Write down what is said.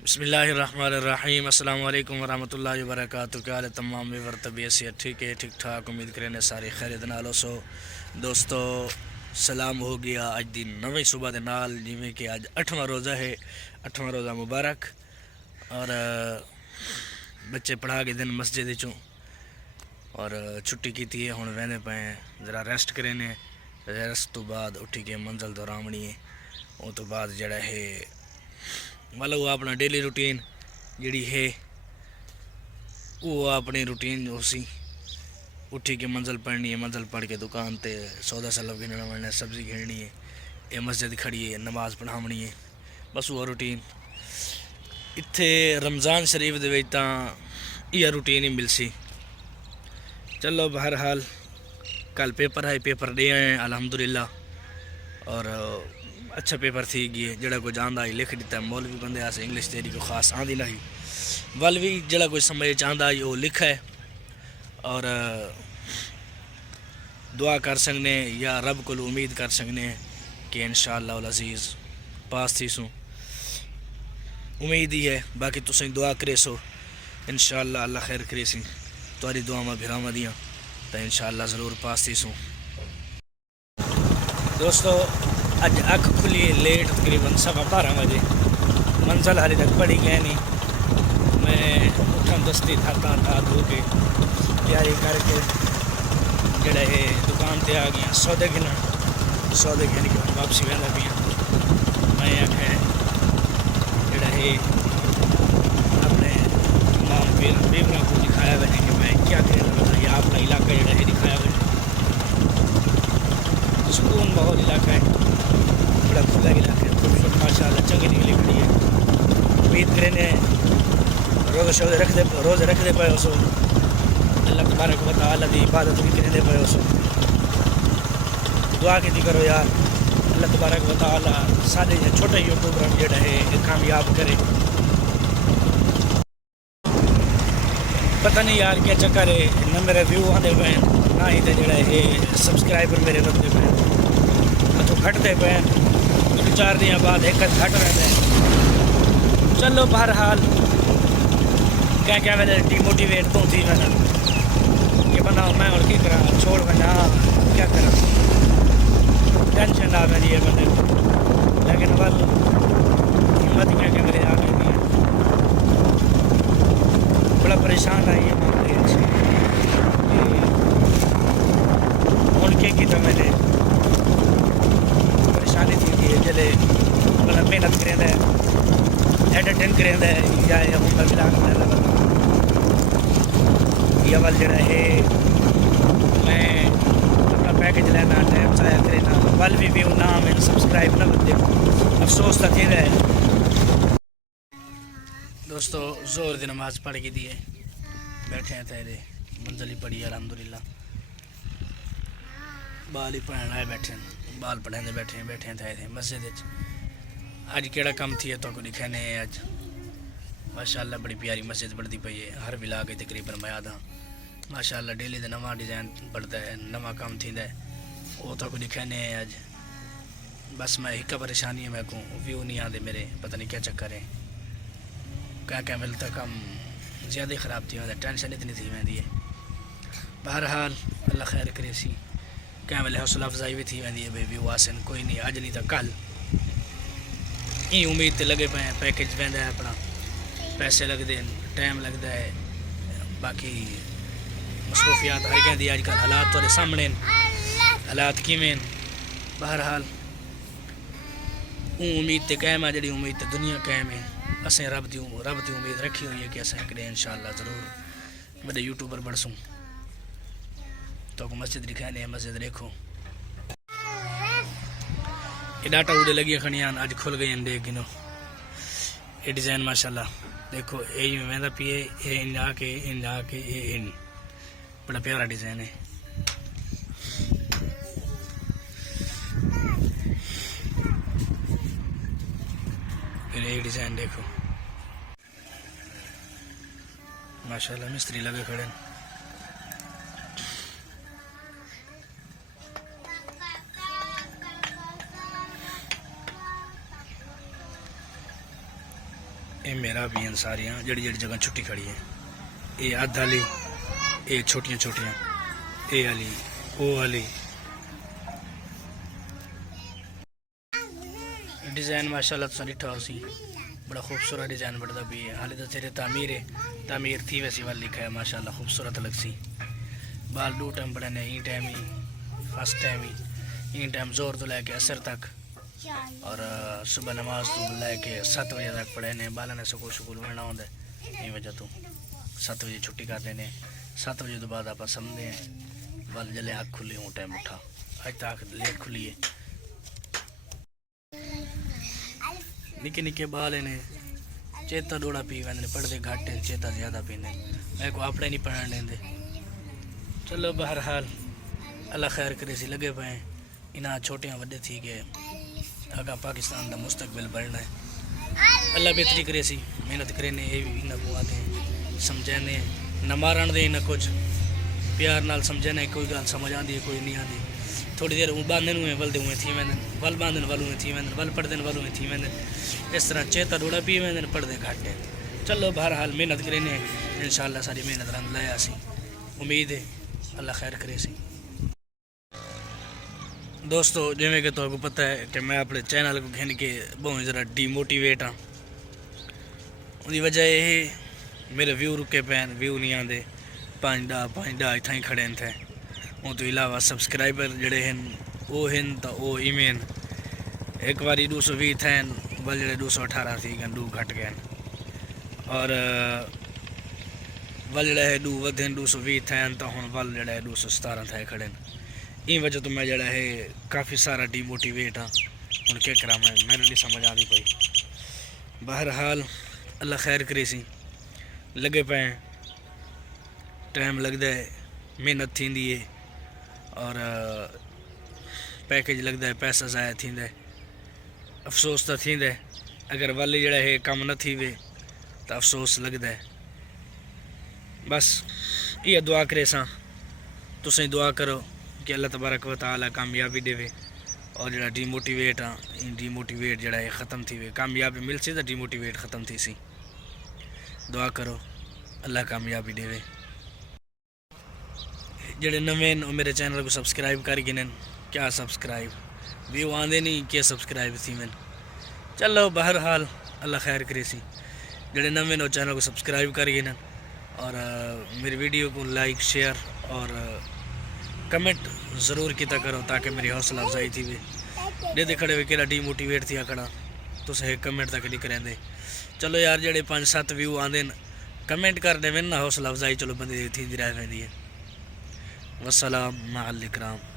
बिस्मिल्लाहिर्रहमानिर्रहीम अस्सलाम वालेकुम वरहमतुल्लाहि वबरकातुहू। क्या हाल है तमाम मेवर तबीयत से ठीक है, ठीक ठाक। उम्मीद करें सारी खैरियत नालो सो। दोस्तों सलाम हो गया अज दी नवी सुबह के नाल, जिमें कि अज 8वां रोज़ा है, 8वां रोज़ा मुबारक। और बच्चे पढ़ा के दिन मस्जिद चों और छुट्टी की है, हुण वेंदे पे ज़रा रेस्ट करें ने। रेस्ट तो बाद उठी के मंजिल दोहरावनी है। उस तो बाद जड़ा है मतलब अपना डेली रूटीन जी है वो अपनी रूटीन उसी उठी के मंजिल पढ़नी है, मंजिल पढ़ के दुकान ते सौदा सलब गिनना बनना, सब्जी घेरनी है, ये मस्जिद खड़ी है, नमाज पढ़ावनी है, बस वो रूटीन। इत्थे रमज़ान शरीफ दे विच तां इह रूटीन ही मिलसी। चलो बहरहाल कल पेपर है, पेपर दे आए अल्हम्दुलिल्लाह। और अच्छा पेपर थी गए, जड़ा कोई जानता ही लिख दिता। मौलवी बंदे आसे इंग्लिश तेरी को खास आँदी नहीं, वल भी जड़ा कोई समझ चाहता है वो लिखा है। और दुआ कर सकने या रब को उम्मीद कर सकने कि इंशाअल्लाह अज़ीज़ पास थी सूँ, उम्मीद ही है। बाकी तुसें दुआ करे सो इंशाअल्लाह अल्लाह खैर करे सी। तुहारी दुआवां भिरावां दियां तो इंशाअल्लाह ज़रूर पास थी सूँ। दोस्तों अज अख खुली लेट, तकरीबन 12:15 बजे। मंजिल हाले तक पड़ी गए नहीं। मैं उठन दस्ती था धो के तैयारी करके जड़ा है दुकान ते आ गया सौदे गिन के वापसी वहदा पिया। मैं आखे जड़ा है अपने तमाम बेवरा को दिखाया मैंने कि मैं क्या करें। ये अपना इलाका जड़ा है दिखाया मैंने, सुकून माहौल इलाका है, बड़ा खुला इलाका है। खूबसूरत माशाअल्लाह चंगी निकली खड़ी है। उम्मीद करें रोज़े रखते पे उसो अल्लाह तबारक व तआला दी इबादत भी करेंदे पे उसो। दुआ की करो यार अल्लाह तबारक व तआला साढ़े छोटे यूट्यूबर जेड़ा है कामयाब करे। पता नहीं यार क्या चक्कर है, न मेरे व्यू आते पे ना ही तो जड़ा है सब्सक्राइबर मेरे लगते पे तो घटते पे 2-4 दिन बाद एक घट रहते हैं। चलो बहरहाल क्या वेले डिमोटिवेट तो थी मैं कि बंदा मैं और की करा छोड़ बना क्या करा, टेंशन आ गई है बंदे को। लेकिन वल हिम्मत क्या मेरे आ गई है, बड़ा परेशान आई है मामले उनके तो मैंने परेशानी थी कि जले मतलब मेहनत करें एडिटिंग करें या होंगे मिलान या वल जड़ा है मैं अपना पैकेज लेना टाइम से आया करें ना वल भी व्यू ना मैंने सब्सक्राइब ना बदले अफसोस तो थी रहे। दोस्तों जोर की नमाज पढ़ के दिए बैठे हैं तेरे मंजिल ही पढ़ी अल्हम्दुलिल्लाह। बाल ही पढ़ाने आए बैठे हैं, बाल पढ़ाने बैठे हैं थे मस्जिद अज केड़ा कम थी तो को दिखाने अज माशाअल्लाह बड़ी प्यारी मस्जिद बढ़ती पई है। हर विला के तकरीबन मैं आदा माशाअल्लाह डेली का नवा डिज़ाइन बढ़ता है, नवा काम थी वो तो को दिखाने अज। बस मैं एक परेशानी है, मैं को व्यू नहीं आते मेरे, पता नहीं क्या चक्कर है। क्या मिलता कम ज़्यादा ख़राब थी, टेंशन इतनी थी वही है। बहरहाल अल्लाह खैर करे सी। क्या वेले हौसला अफजाई भी थी वही है भाई व्यू आसन कोई नहीं, अज नहीं तो कल ई उम्मीद तो लगे पे पैकेज वह है अपना, पैसे लगते हैं, टाइम लगता है, बाकी मसरूफियात हर कहती अजकल हालात थोड़े सामने हालात किमें। बहरहाल उम्मीद तो कायम है, जी उम्मीद तो दुनिया कायम है। असें रब की उम्मीद रखी हुई है कि असें करें इंशाअल्लाह ज़रूर बड़े यूट्यूबर बढ़सूँ। तो मस्जिद दिखाने मस्जिद देखो ये डाटा उड़े लगी खनियान अज खुल गई देख गिनो ये डिज़ाइन माशाल्लाह देखो ये वहदा पिए इन आके इन बड़ा प्यारा डिज़ाइन है। फिर ये डिज़ाइन देखो माशाल्लाह मिस्त्री लगे खड़े। ये मेरा भी हैं सारियां जड़ी जड़ी जगह छुट्टी खड़ी है। ये अध वाली, ये छोटियां छोटियां, ये वाली, वो वाली। डिज़ाइन माशाल्लाह तुम डिठा सी, बड़ा खूबसूरत डिज़ाइन बढ़ता भी है। हाले तो तेरे तामीर है, तामीर थी वैसी वाल लिखा है माशाल्लाह, खूबसूरत लग सी। बाल 2 टाइम पड़े ने, ई टाइम ही, फर्स्ट टाइम ही, ई टाइम जोर तो लैके असर तक, और सुबह नमाज तो लैके 7 बजे तक पढ़े ने। बाला ने स्कूल मिलना होंगे, इस वजह तो 7 बजे छुट्टी कर देने। 7 बजे तो बाद आप समझते हैं बल जल्ले अख खुली हूँ टाइम उठा। अज तक लेट खुली है। निके निके बाल ने, चेता डोड़ा पी वेंदे, पढ़ते घट हैं, चेता ज़्यादा पींदे। मैं को अपने नहीं पढ़न लेंदे। चलो बहरहाल अल्लाह खैर करे सी, लगे पे इन्हें छोटियां वड्डे थी गए। अगर पाकिस्तान का मुस्तकबिल बनना है, अल्लाह बेहतरी करे सी, मेहनत करे ने। ये भी इन्हें को आते समझाने, न मारन दे, न कुछ प्यार नाल समझाने। कोई गल समझ आती है, कोई नहीं आती। थोड़ी देर बांधन हुए वलदे हुए थी वेंदे, वल बांधन वल हुए थी वेंदे, वल पढ़ते वल हुए थी वेंदे। इस तरह चेता डोड़ा पी वेंदे, पढ़ते घट है। चलो बहरहाल मेहनत करे ने, इंशाअल्लाह सारी मेहनत रंग लाया सी। उम्मीद है अल्लाह खैर करे सी। दोस्तों जिमें कि तुमको पता है कि मैं अपने चैनल को घिन के बहुत ज़रा डीमोटिवेट हाँ। उसकी वजह यह मेरे व्यू रुके पैन, व्यू नहीं आते। 5 इतना ही खड़े थे। उन तो इलावा सब्सक्राइबर जड़े हैं वो हैं तो वो इमें एक बारी 220 थे, बल जड़े 218 थी गए, 2 घट गए। और बल जड़ा है 2 वधे 220 थे तो हम बल जड़ा है 217 थे खड़े। इन वजह तो मैं जड़ा है काफ़ी सारा डीमोटिवेट हाँ। हूँ क्या करा मैं नहीं समझ आती पई। बहरहाल अल्लाह खैर करे सी, लगे पे टाइम लगता है, मेहनत थी है, और पैकेज लगता है, पैसा ज़ाया थी। अफसोस तो थी अगर वाले जड़ा है कम न थी वे तो अफसोस लगता है। बस ये दुआ करे सा, तुसें दुआ करो कि अल्लाह तबारक व तआला कामयाबी देवे, और जड़ा डीमोटिवेट हाँ डीमोटिवेट जड़ा है ख़त्म थी वे। कामयाबी मिल सी तो डीमोटिवेट ख़त्म थी सी। दुआ करो अल्लाह कामयाबी देवे। जड़े नवें मेरे चैनल को सब्सक्राइब कर गिने, क्या सब्सक्राइब व्यू आंदे नहीं, क्या सब्सक्राइब थी मैंने। चलो बहरहाल अल्लाह खैर करे सी। जड़े नवें चैनल को सब्सक्राइब कर गिने, और मेरी वीडियो को लाइक शेयर और कमेंट ज़रूर किया करो ताकि मेरी हौसला अफजाई थी वे। दे खड़े हुए केड़ा डीमोटिवेट थी खड़ा, तुस एक कमेंट तक नहीं करेंदे। चलो यार जड़े 5-7 व्यू आंदे कमेंट कर दे ना, हौसला अफजाई चलो बंदे थी रह वेंदी है। वस्सलाम माअल इकराम।